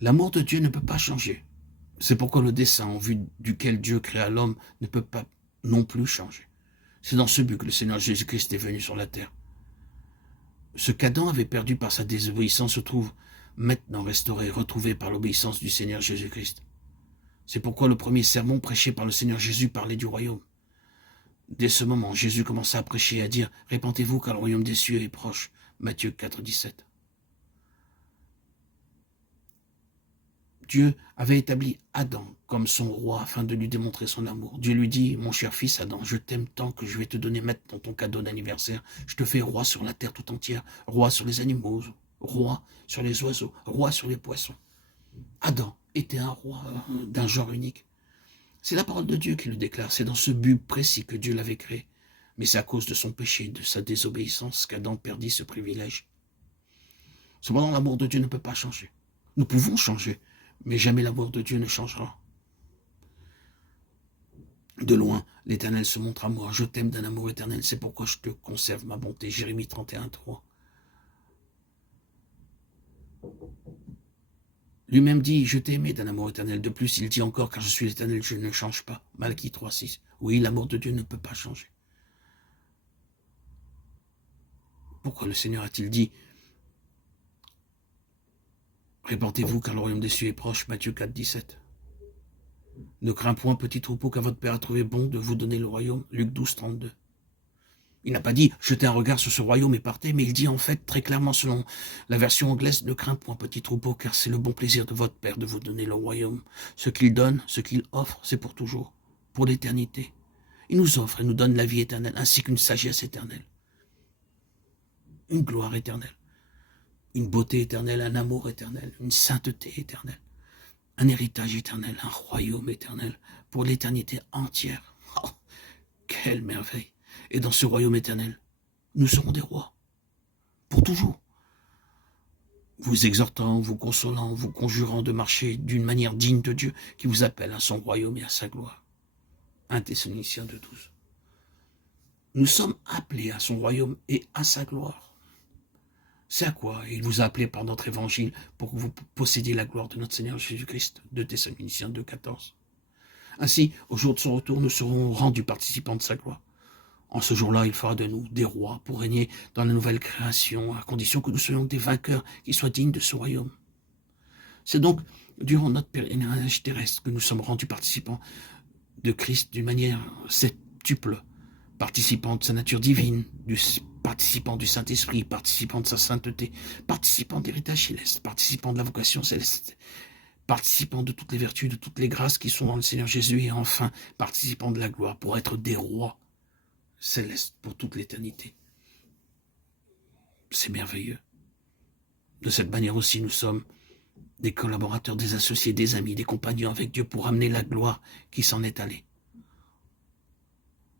L'amour de Dieu ne peut pas changer. C'est pourquoi le dessein en vue duquel Dieu créa l'homme ne peut pas non plus changer. C'est dans ce but que le Seigneur Jésus-Christ est venu sur la terre. Ce qu'Adam avait perdu par sa désobéissance se trouve maintenant restauré et retrouvé par l'obéissance du Seigneur Jésus-Christ. C'est pourquoi le premier sermon prêché par le Seigneur Jésus parlait du royaume. Dès ce moment, Jésus commença à prêcher et à dire « Répentez-vous car le royaume des cieux est proche » Matthieu 4, 17. Dieu avait établi Adam comme son roi afin de lui démontrer son amour. Dieu lui dit « Mon cher fils Adam, je t'aime tant que je vais te donner maintenant ton cadeau d'anniversaire. Je te fais roi sur la terre tout entière, roi sur les animaux, roi sur les oiseaux, roi sur les poissons. » Adam était un roi d'un genre unique. C'est la parole de Dieu qui le déclare. C'est dans ce but précis que Dieu l'avait créé. Mais c'est à cause de son péché, de sa désobéissance, qu'Adam perdit ce privilège. Cependant, l'amour de Dieu ne peut pas changer. Nous pouvons changer, mais jamais l'amour de Dieu ne changera. De loin, l'Éternel se montre à moi. Je t'aime d'un amour éternel. C'est pourquoi je te conserve ma bonté. Jérémie 31, 3. Lui-même dit, je t'ai aimé d'un amour éternel. De plus, il dit encore, car je suis l'Éternel, je ne change pas. Malachie 3, 6. Oui, l'amour de Dieu ne peut pas changer. Pourquoi le Seigneur a-t-il dit, répentez-vous car le royaume des cieux est proche, Matthieu 4, 17. Ne crains point, petit troupeau, car votre Père a trouvé bon de vous donner le royaume, Luc 12, 32. Il n'a pas dit « jetez un regard sur ce royaume et partez », mais il dit en fait très clairement selon la version anglaise « ne crains point, petit troupeau, car c'est le bon plaisir de votre Père de vous donner le royaume. Ce qu'il donne, ce qu'il offre, c'est pour toujours, pour l'éternité. Il nous offre et nous donne la vie éternelle, ainsi qu'une sagesse éternelle, une gloire éternelle, une beauté éternelle, un amour éternel, une sainteté éternelle, un héritage éternel, un royaume éternel, pour l'éternité entière. Oh, quelle merveille! Et dans ce royaume éternel, nous serons des rois, pour toujours. Vous exhortant, vous consolant, vous conjurant de marcher d'une manière digne de Dieu, qui vous appelle à son royaume et à sa gloire. 1 Thessaloniciens 2, 12. Nous sommes appelés à son royaume et à sa gloire. C'est à quoi il vous a appelé par notre évangile pour que vous possédiez la gloire de notre Seigneur Jésus-Christ. 2 Thessaloniciens 2, 14. Ainsi, au jour de son retour, nous serons rendus participants de sa gloire. En ce jour-là, il fera de nous des rois pour régner dans la nouvelle création, à condition que nous soyons des vainqueurs qui soient dignes de ce royaume. C'est donc durant notre pèlerinage terrestre que nous sommes rendus participants de Christ d'une manière septuple, participants de sa nature divine, participants du Saint-Esprit, participants de sa sainteté, participants de l'héritage céleste, participants de la vocation céleste, participants de toutes les vertus, de toutes les grâces qui sont dans le Seigneur Jésus, et enfin participants de la gloire pour être des rois céleste pour toute l'éternité. C'est merveilleux. De cette manière aussi, nous sommes des collaborateurs, des associés, des amis, des compagnons avec Dieu pour amener la gloire qui s'en est allée.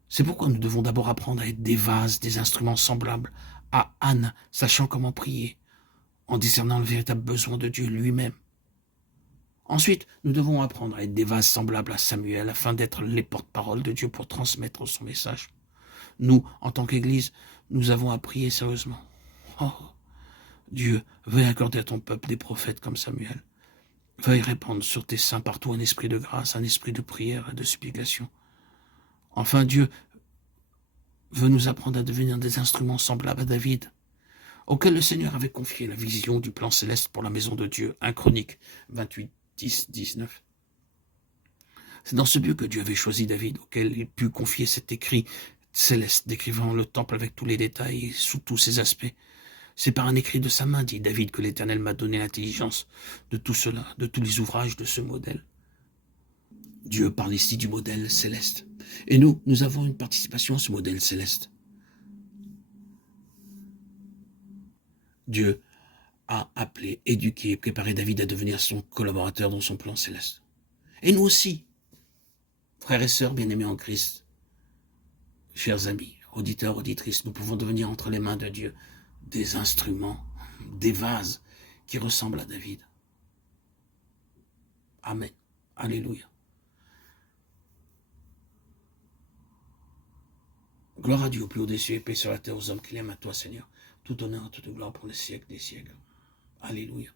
C'est pourquoi nous devons d'abord apprendre à être des vases, des instruments semblables à Anne, sachant comment prier, en discernant le véritable besoin de Dieu lui-même. Ensuite, nous devons apprendre à être des vases semblables à Samuel, afin d'être les porte-paroles de Dieu pour transmettre son message. Nous, en tant qu'Église, nous avons à prier sérieusement. Oh, Dieu, veuille accorder à ton peuple des prophètes comme Samuel. Veuille répandre sur tes saints partout un esprit de grâce, un esprit de prière et de supplication. Enfin, Dieu veut nous apprendre à devenir des instruments semblables à David, auquel le Seigneur avait confié la vision du plan céleste pour la maison de Dieu. 1 Chroniques 28, 10, 19. C'est dans ce but que Dieu avait choisi David, auquel il put confier cet écrit céleste, décrivant le temple avec tous les détails sous tous ses aspects. C'est par un écrit de sa main, dit David, que l'Éternel m'a donné l'intelligence de tout cela, de tous les ouvrages de ce modèle. Dieu parle ici du modèle céleste. Et nous avons une participation à ce modèle céleste. Dieu a appelé, éduqué, préparé David à devenir son collaborateur dans son plan céleste. Et nous aussi, frères et sœurs bien-aimés en Christ, chers amis, auditeurs, auditrices, nous pouvons devenir entre les mains de Dieu des instruments, des vases qui ressemblent à David. Amen. Alléluia. Gloire à Dieu au plus haut des cieux et paix sur la terre aux hommes qu'il aime, à toi Seigneur. Tout honneur, toute gloire pour les siècles des siècles. Alléluia.